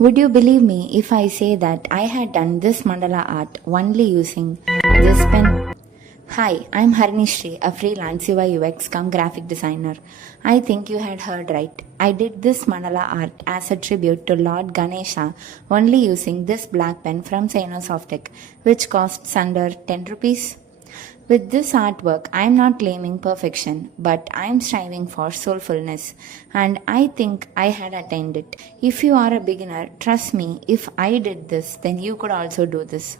Would you believe me if I say that I had done this mandala art only using this pen? Hi, I'm Shree, a freelance UI UX cum graphic designer. I think you had heard right. I did this mandala art as a tribute to Lord Ganesha only using this black pen from Sinosoftic, which costs under 10 rupees. With this artwork, I am not claiming perfection, but I am striving for soulfulness, and I think I had attained it. If you are a beginner, trust me, if I did this, then you could also do this.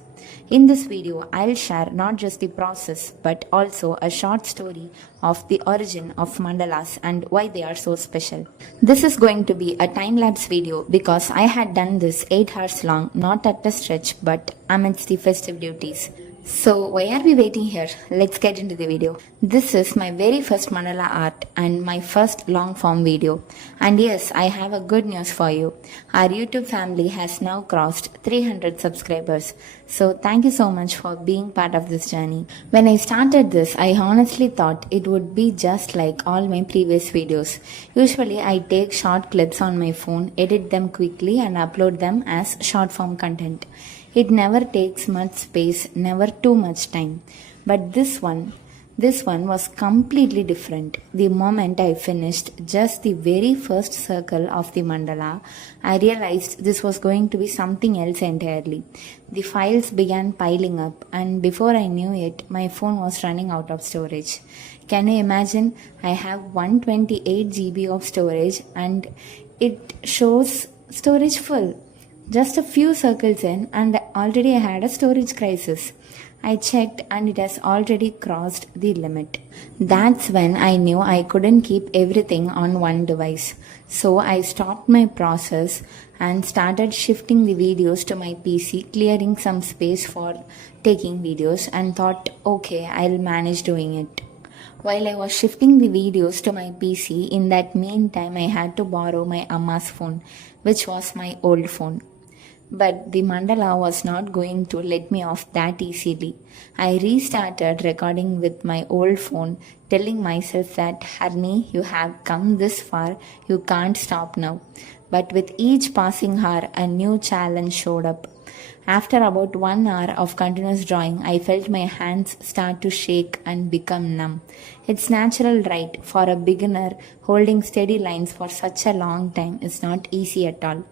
In this video, I'll share not just the process, but also a short story of the origin of mandalas and why they are so special. This is going to be a time-lapse video because I had done this 8 hours long, not at a stretch, but amidst the festive duties. So why are we waiting here? Let's get into the video. This is my very first mandala art and my first long form video. And yes, I have a good news for you. Our YouTube family has now crossed 300 subscribers. So thank you so much for being part of this journey. When I started this, I honestly thought it would be just like all my previous videos. Usually I take short clips on my phone, edit them quickly and upload them as short form content. It never takes much space, never too much time. But this one was completely different. The moment I finished just the very first circle of the mandala, I realized this was going to be something else entirely. The files began piling up, and before I knew it, my phone was running out of storage. Can you imagine? I have 128 GB of storage and it shows storage full. Just a few circles in and already I had a storage crisis. I checked and it has already crossed the limit. That's when I knew I couldn't keep everything on one device. So I stopped my process and started shifting the videos to my PC, clearing some space for taking videos and thought, okay, I'll manage doing it. While I was shifting the videos to my PC, in that meantime I had to borrow my Amma's phone, which was my old phone. But the mandala was not going to let me off that easily. I restarted recording with my old phone, telling myself that, Harni, you have come this far, you can't stop now. But with each passing hour, a new challenge showed up. After about 1 hour of continuous drawing, I felt my hands start to shake and become numb. It's natural, right? For a beginner, holding steady lines for such a long time is not easy at all.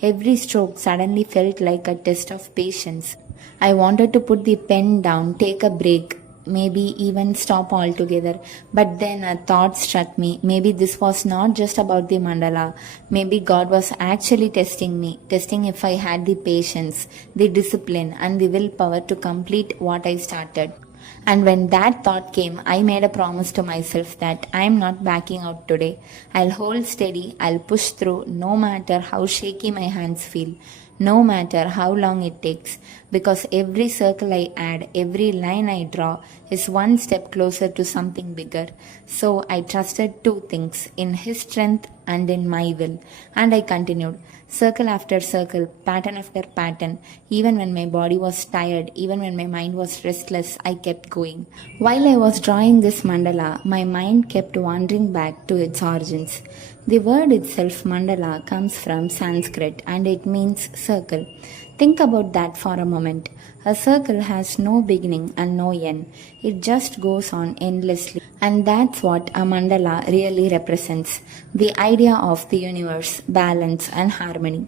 Every stroke suddenly felt like a test of patience. I wanted to put the pen down, take a break, maybe even stop altogether. But then a thought struck me. Maybe this was not just about the mandala. Maybe God was actually testing me, testing if I had the patience, the discipline and the willpower to complete what I started. And when that thought came, I made a promise to myself that I am not backing out today. I'll hold steady, I'll push through no matter how shaky my hands feel. No matter how long it takes, because every circle I add, every line I draw is one step closer to something bigger. So I trusted two things, in His strength and in my will. And I continued, circle after circle, pattern after pattern. Even when my body was tired, even when my mind was restless, I kept going. While I was drawing this mandala, my mind kept wandering back to its origins. The word itself, mandala, comes from Sanskrit and it means circle. Think about that for a moment. A circle has no beginning and no end. It just goes on endlessly. And that's what a mandala really represents. The idea of the universe, balance and harmony.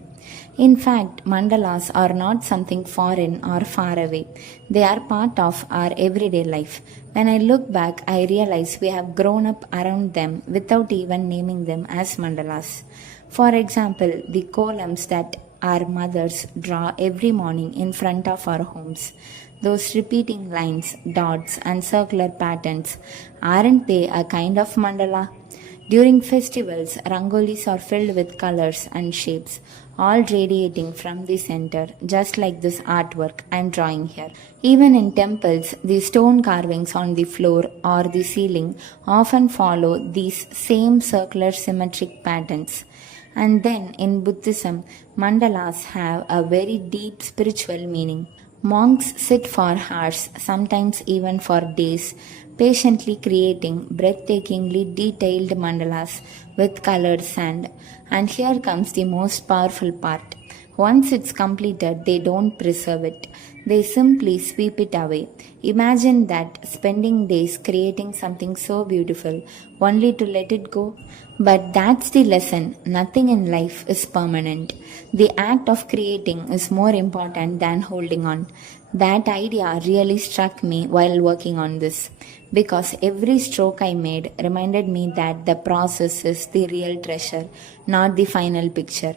In fact, mandalas are not something foreign or far away. They are part of our everyday life. When I look back, I realize we have grown up around them without even naming them as mandalas. For example, the columns that our mothers draw every morning in front of our homes. Those repeating lines, dots and circular patterns, aren't they a kind of mandala? During festivals, rangolis are filled with colors and shapes, all radiating from the center, just like this artwork I'm drawing here. Even in temples, the stone carvings on the floor or the ceiling often follow these same circular symmetric patterns. And then in Buddhism, mandalas have a very deep spiritual meaning. Monks sit for hours, sometimes even for days, patiently creating breathtakingly detailed mandalas with colored sand. And here comes the most powerful part. Once it's completed, they don't preserve it. They simply sweep it away. Imagine that, spending days creating something so beautiful only to let it go. But that's the lesson. Nothing in life is permanent. The act of creating is more important than holding on. That idea really struck me while working on this because every stroke I made reminded me that the process is the real treasure, not the final picture.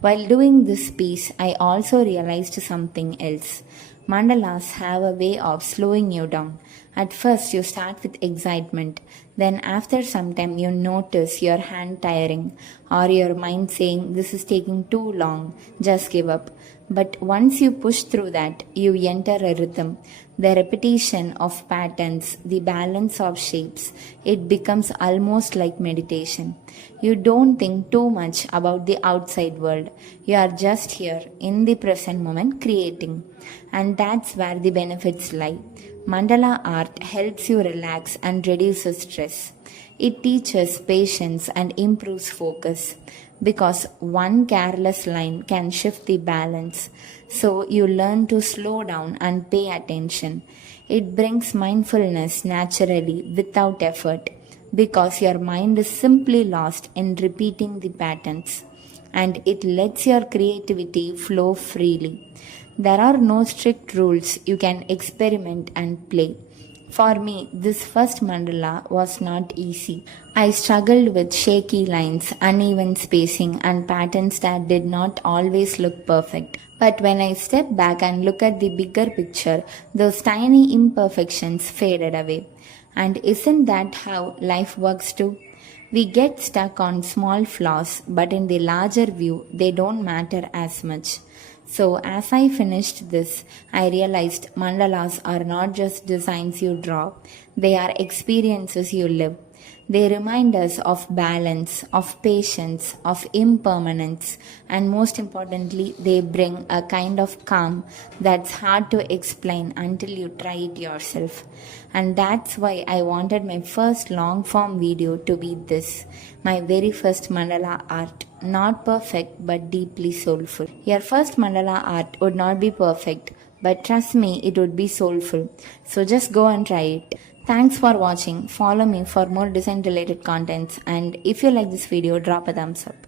While doing this piece, I also realized something else. Mandalas have a way of slowing you down. At first, you start with excitement. Then, after some time, you notice your hand tiring or your mind saying, "This is taking too long, just give up." But once you push through that, you enter a rhythm. The repetition of patterns, the balance of shapes, it becomes almost like meditation. You don't think too much about the outside world. You are just here in the present moment creating. And that's where the benefits lie. Mandala art helps you relax and reduces stress. It teaches patience and improves focus because one careless line can shift the balance. So you learn to slow down and pay attention. It brings mindfulness naturally without effort because your mind is simply lost in repeating the patterns, and it lets your creativity flow freely. There are no strict rules, you can experiment and play. For me, this first mandala was not easy. I struggled with shaky lines, uneven spacing, and patterns that did not always look perfect. But when I stepped back and looked at the bigger picture, those tiny imperfections faded away. And isn't that how life works too? We get stuck on small flaws, but in the larger view, they don't matter as much. So, as I finished this, I realized mandalas are not just designs you draw, they are experiences you live. They remind us of balance, of patience, of impermanence, and most importantly, they bring a kind of calm that's hard to explain until you try it yourself. And that's why I wanted my first long form video to be this, my very first mandala art. Not perfect but deeply soulful. Your first mandala art would not be perfect, but trust me, it would be soulful. So just go and try it. Thanks for watching. Follow me for more design related contents, and if you like this video, drop a thumbs up.